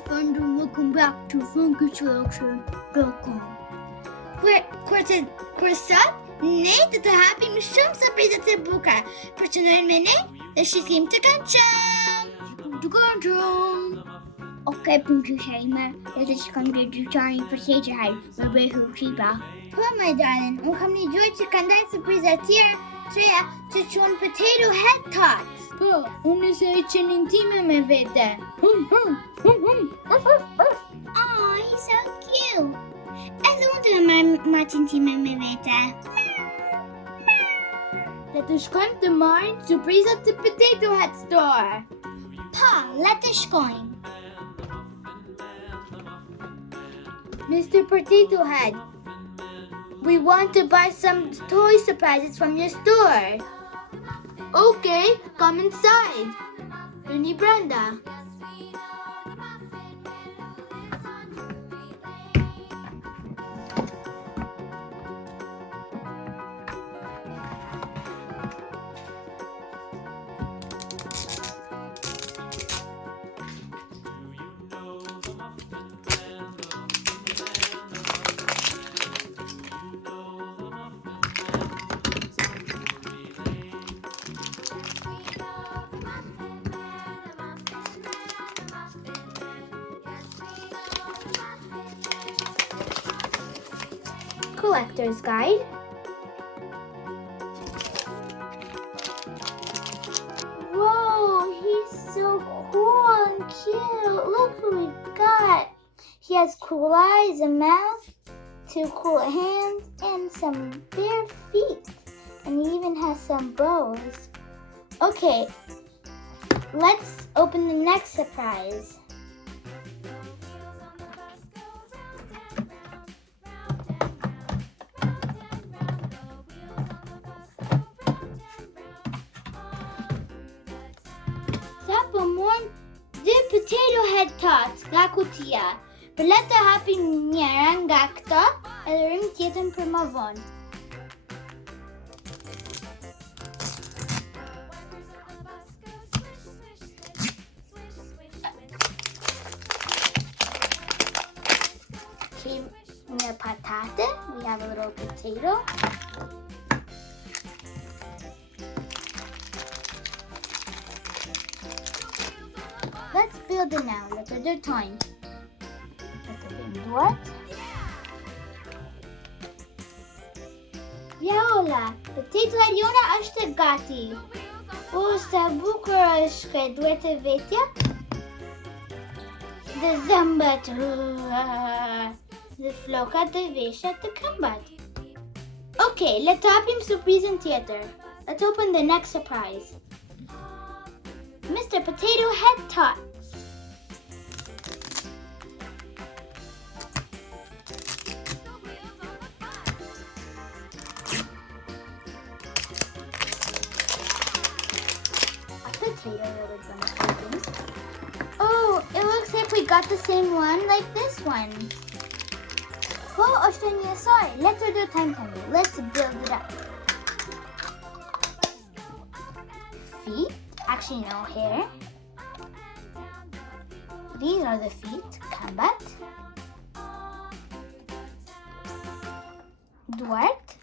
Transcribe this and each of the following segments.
friends and welcome back to Femije.com. Kërsa ne do të hapim shumë surpriza të bukura për që me ne dhe shikim të kançam. Okej, puntëshime, le të shkojmë te dyqani për Potato Head me behu shiba. Po, my darling, unë kam një gjuaj që ka ndaj surpriza tjera treja që quhen Potato Head Tots. Po, unë se e qenin time me vete. Oh, he's so cute. Edhe unë të marrë matin time me vete. Le të shkojmë të marrim surprizat të Potato Head Store. Pa, le të shkojmë. Mr. Potato Head, we want to buy some toy surprises from your store. Okay, come inside. Uni Brenda. Collector's Guide. Whoa, he's so cool and cute. Look who we got. He has cool eyes, a mouth, two cool hands, and some bare feet. And he even has some bows. Okay, let's open the next surprise. The Potato Head Tots nga kutia. Për le të hapim njëra nga këto edhe rrim tjetën për më vonë. Came the patate. We have a little potato. Let's build it now. Let's do the time. Let's do what? Jaola, potato head jona është gati. Sa bukur është, duhet të vetja. Dhe zëmbët. Dhe flokat dhe veshat të këmbat. Okay, let's hapim surprizën tjetër. Let's open the next surprise. Mr. Potato Head Tots. A potato that we're going to open. Oh, it looks like we got the same one like this one. Oh, sorry. Let's do time también. Let's build it up. Feet. Actually, no hair. These are the feet. Kambat. Dwart.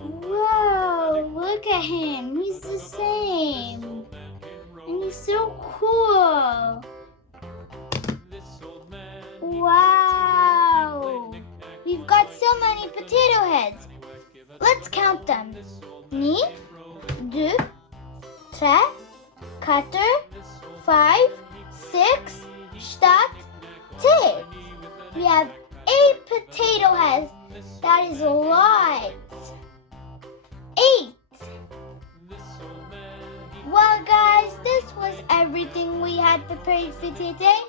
Whoa, look at him. He's the same. And he's so cool. Wow. We've got so many potato heads. Let's count them. 1, 2, 3, 4, 5, 6, 7, 8. We have 8 potato heads. That is a lot. 8. Well, guys, this was everything we had prepared for today.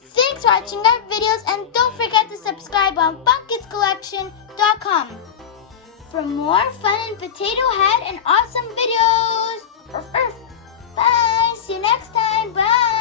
Thanks for watching our videos, and don't forget to subscribe on funkidscollection.com for more fun and potato head and awesome videos. Bye. See you next time. Bye.